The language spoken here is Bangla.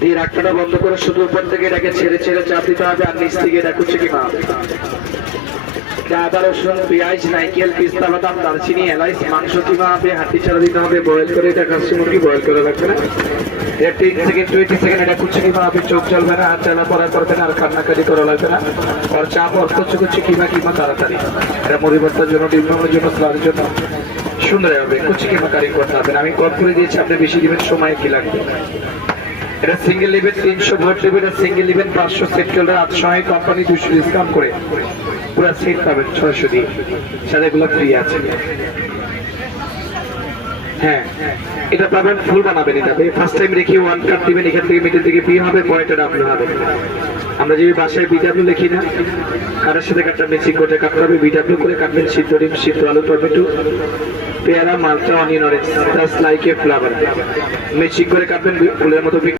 দিয়ে রাখটা বন্ধ করে শুধু উপর থেকে এটাকে ছেড়ে ছেড়ে চাপ দিতে হবে, আর নিচ থেকে এটা কুচি কিমা হবে। আদা রসুন পেঁয়াজ নারকেল পিস্তা বাদাম দারচিনি এলাচ মাংস কিমা হবে, হাঁটি ছাড়া দিতে হবে, বয়েল করে এটা খাসি মুরগি বয়েল করে রাখবে না। 10 সেকেন্ড 20 সেকেন্ড এটা কুচি কিমা হবে, চোখ জ্বলবে না, হাত চালা পড়া করবে না, আর কান্নাকাটি করা লাগবে না। আর চাপ অর্থ হচ্ছে কুচি কিমা কিমা তাড়াতাড়ি, এটা মুড়ি ভর্তার জন্য, ডিমের জন্য, স্লাদের জন্য সুন্দর হবে। কুচি কিমা কারি করতে হবে। আমি কম করে দিয়েছি, আপনি বেশি দিবেন, সময় কি লাগবে। এটা সিঙ্গেল লিভেন 300 ভোট লিভেন, সিঙ্গেল লিভেন 500 সেট কেলটা 800 কোম্পানি 200 ডিসকাউন্ট করে পুরো সেট পাবেন 600 দিয়ে, সাথে এগুলো ফ্রি আছে। হ্যাঁ এটা পাবেন ফুল বানাবেন, এটা ফার্স্ট টাইম রেখে 1 কাট দিবেন, এখান থেকে মিডল থেকে পি হবে, পয়েন্টটা ডাবল হবে। আমরা যে বাসায় বিডাব্লিউ লিখি না, কারের সাথে কাটটা মেসিং করে কাটতে হবে, বিডাব্লিউ করে কাটবেন। সিদ্ধ ডিম, সিদ্ধ আলু, টমেটো, পেয়ারা, মালটা, onion, orange, just like a flower messing করে কাটবেন ফুলের মতো।